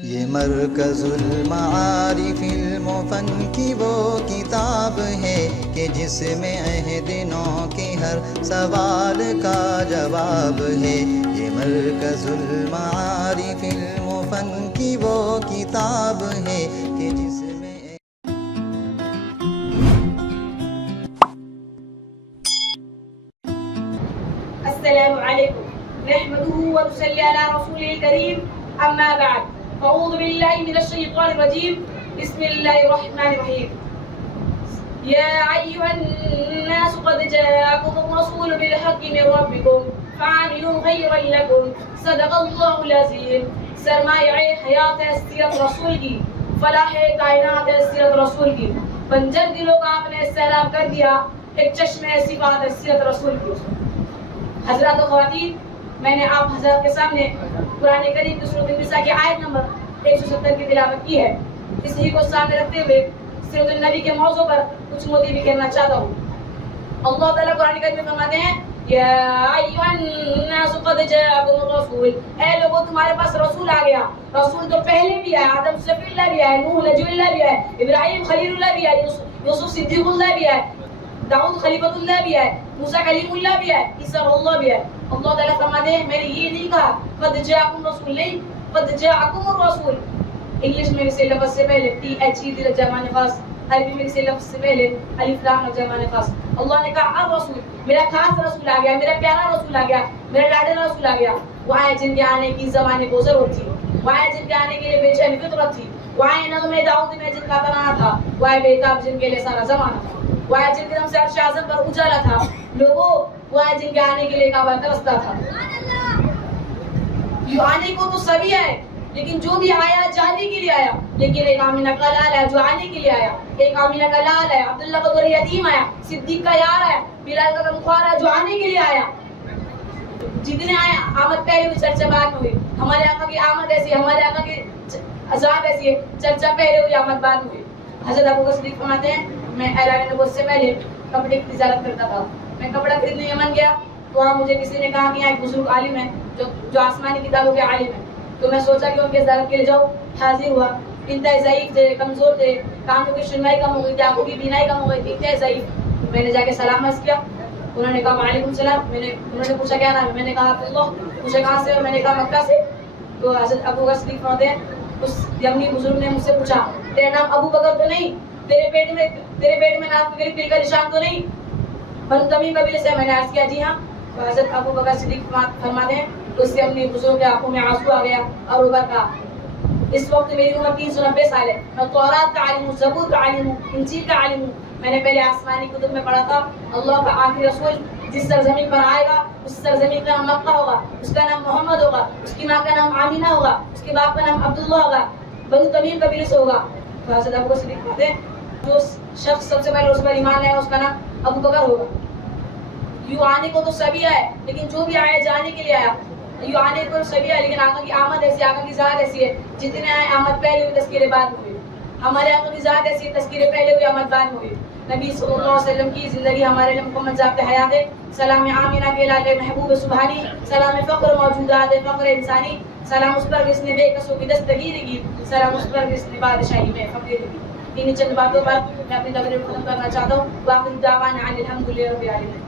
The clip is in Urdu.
یہ مرکز المعارف المفن کی وہ کتاب ہے کہ جس میں عہد نو کے ہر سوال کا جواب ہے۔ یہ مرکز المعارف المفن کی وہ کتاب ہے کہ جس میں السلام علیکم نحمده ونصلی علی رسوله الکریم اما بعد اعوذ باللہ من الشیطان الرجیم بسم اللہ الرحمن الرحیم یا ایها الناس قد جاءكم الرسول بالحق من ربكم فعاملوا خيرا لكم صدق اللہ العظیم۔ سرمایہ حیات ہے سیرت رسول کی، فلاح کائنات ہے سیرت رسول کی، بنجر دلوں کا آپ نے سیراب کر دیا ایک چشمہ صفات ہے سیرت رسول کی۔ حضرات و خواتین، میں نے آپ حضرات کے سامنے قرآن کریم کی سورۃ النساء کی آیت نمبر 170 کی تلاوت کی ہے۔ اسی کو سامنے رکھتے ہوئے سیرت النبی کے موضوع پر کچھ موتی بھی کہنا چاہتا ہوں۔ اللہ تعالیٰ قرآن کریم میں فرماتے ہیں یا ایھا الناس قد جاءکم الرسول، اے لوگوں تمہارے پاس رسول آ گیا۔ رسول تو پہلے بھی آیا، آدم صفی اللہ بھی آیا، نوح نجی اللہ بھی آیا، ابراہیم خلیل اللہ بھی آیا، یوسف صدیق اللہ بھی آیا، داؤد خلیفۃ اللہ بھی ہے، موسیٰ کلیم اللہ بھی ہے، عیسیٰ اللہ بھی ہے۔ اللہ تعالیٰ فرماتے ہیں میں نے یہ نہیں کہا قد جاءکم رسول، نہیں، قد جاءکم الرسول۔ انگلش میں سے لفظ سے پہلے THE جمع خاص، عربی میں سے لفظ سے پہلے الف لام جمع خاص۔ اللہ نے کہا الرسول، میرا خاص رسول آ گیا، میرا پیارا رسول آ گیا، میرا لاڈلا رسول آ گیا۔ وہ آئے جن کے آنے کی زمانے کو ضرورت تھی، وہ آئے جن کے آنے کے لیے بے چین فطرت تھی، وہ آئے نغم داؤد میں جن کا ترانہ تھا، وہ آئے بےتاب جن کے لیے سارا زمانہ تھا، وہ آئے جن کے نام سے عرش اعظم پر اجالا تھا۔ لوگوں، وہ آئے جن کے آنے کے لیے کعبہ ترستا تھا۔ یہ آنے کو تو سبھی آئے، لیکن جو بھی آیا جانے کے لیے آیا۔ لیکن ایک آمینہ کا لال آیا جو آنے کے لیے آیا، ایک آمینہ کا لال آیا، عبداللہ کا در یتیم آیا، صدیق کا یار آیا، بلال کا غمخوار آیا جو آنے کے لیے آیا۔ جتنے آئے آمد پہلے ہوئی چرچا بعد میں ہوئی۔ ہمارے آقا کی آمد ایسی ہے، ہمارے آقا کی عذاب ایسی ہے، چرچا پہلے ہوئی آمد بعد میں ہوئی۔ حضرت ابو بکر صدیق فرماتے ہیں میں اعلان نبوت سے پہلے کپڑے کی تجارت کرتا تھا۔ میں کپڑا خریدنے یمن گیا تو وہاں مجھے کسی نے کہا کہ یہاں ایک بزرگ عالم ہے جو آسمانی کتابوں کے عالم ہے۔ تو میں سوچا کہ ان کے زیارت کے لیے جاؤ۔ حاضر ہوا، انتہائی ضعیف تھے، کمزور تھے، کانوں کی سنوائی کم ہو گئی تھی، آنکھوں کی بینائی کم ہو گئی تھی، انتہائی ضعیف۔ میں نے جا کے سلام عرض کیا، انہوں نے کہا وعلیکم السلام۔ انہوں نے پوچھا کیا نام ہے، میں نے کہا عبداللہ۔ پوچھا کہاں سے، میں نے کہا مکہ سے۔ تو حضرت ابو بکر صدیق فرماتے ہیں اس یمنی بزرگ نے مجھ سے پوچھا تیرا نام ابو بکر تو نہیں، تیرے پیٹ میں ناف کے دل کا نشان تو نہیں، بنو تمیم قبیلے سے؟ میں نے عرض کیا جی ہاں۔ تو حضرت ابو بکر صدیق فرماتے ہیں اس سے اپنی بزرگ کے آنکھوں میں آنسو آ گیا اور ابر کہا اس وقت میری عمر 390 سال ہے، میں تورات کا عالم ہوں، زبور کا عالم ہوں، انجیل کا عالم ہوں۔ میں نے پہلے آسمانی کتب میں پڑھا تھا اللہ کا آخری رسول جس سرزمین پر آئے گا اس سرزمین کا نام مکہ ہوگا، اس کا نام محمد ہوگا، اس کی ماں کا نام آمینہ ہوگا، اس کے باپ کا نام عبداللہ ہوگا، بنو تمیم قبیلے سے ہوگا۔ تو حضرت ابو بکر صدیق کہتے ہیں جو شخص سب سے پہلے اس پر ایمان لائے اس کا نام ابو بکر ہوگا۔ یوں آنے کو تو سبھی آئے، لیکن جو بھی آئے جانے کے لیے آیا۔ یوں آنے کو سبھی آئے، لیکن آقا کی آمد ایسی، آقا کی ذات ایسی ہے، جتنے آئے آمد پہلے ہوئی تذکیر بعد میں ہوئی۔ ہمارے آقا کی ذات ایسی ہے، تذکیر پہلے ہوئی آمد بعد میں ہوئی۔ نبی صلی اللہ علیہ وسلم کی زندگی ہمارے لیے مکمل ضابط حیات ہے۔ سلام آمینہ کے لال محبوب سبحانی، سلام فخر موجودات فخر انسانی، سلام اس پر جس نے بے کسوں کی دستگیری کی، سلام اس پر جس نے بادشاہی میں فقیر کی۔ ان چند باتوں پر میں اپنی تقریر ختم کرنا چاہتا ہوں۔ واخر دعوانا ان الحمد للہ رب العالمین۔